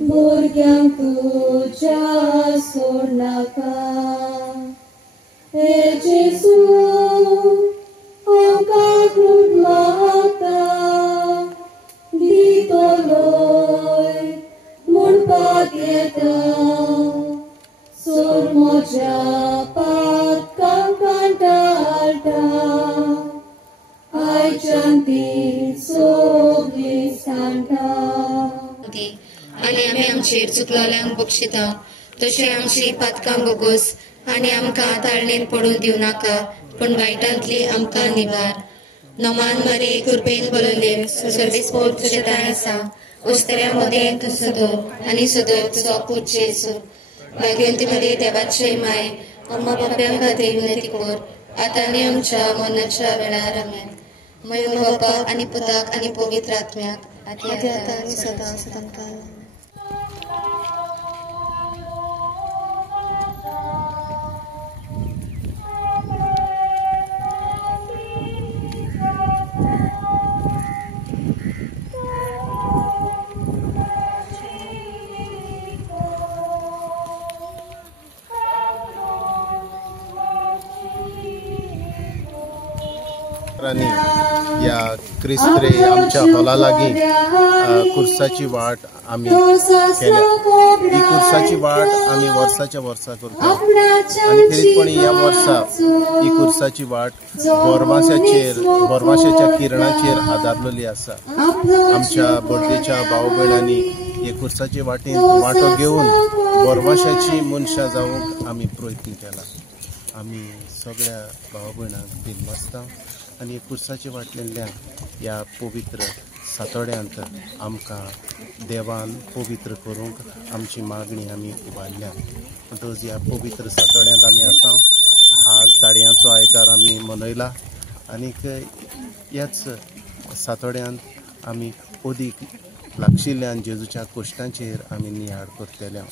भुरग्यांक तुज्या सोड नाका हे जेजू आमकां कृप मागता दितलोय म्हणपाक येता सोड म्हज्या पातकां कांटाळटा आयच्यान ती सोगली सांडटा आनी आमी आमचेर चुकलोल्यांक बक्षिता तशें आमची पातकां बोगोस आनी आमकां ताळणेन पडून दिवं नाका पूण वायटांतली आमकां निवार नोमान मरे कृपेन बरयले सर्वेस्पोर तुजे ताय आसा उस्तऱ्या मदें तूं सदर आनी सदर तुजो पूत जेजू भाग्यवंती मरे देवाचे माय अम्मा बाप्यां खातीर विनंती कर आतां आनी आमच्या मरणाच्या वेळार आमेन महिमा बापाक आनी पुताक आनी पवित्र आत्म्याक आतां आनी सदां सदां या क्रिस्त्रे आमच्या हॉला लागीं कुर्साची वाट आमी केल्या ही कुर्साची वाट आमी वर्साच्या वर्सा करता आनी खरीचपणी ह्या वर्सा ही कुर्साची वाट बोरमाश्याच्या किरणाचेर आदारलेली आसा आमच्या बर्थडेच्या भाव भयणांनी हे कुर्साची वाटेन वांटो घेवन बोरमाश्याची मनशां जावंक आमी प्रयत्न केला आमी सगळ्या भाव भयणांक दिनवासता आनी कुर्साचे वाटलेल्यान ह्या पवित्र सातोड्यांत आमकां देवान पवित्र करूंक आमची मागणी आमी उबारल्या म्हणटच ह्या पवित्र सातोड्यांत आमी आसा आज ताडयांचो आयतार आमी मनयला आनीक ह्याच सातोड्यांत आमी अदीक लागशिल्ल्यान जेजूच्या कश्टांचेर आमी नियाळ करतल्या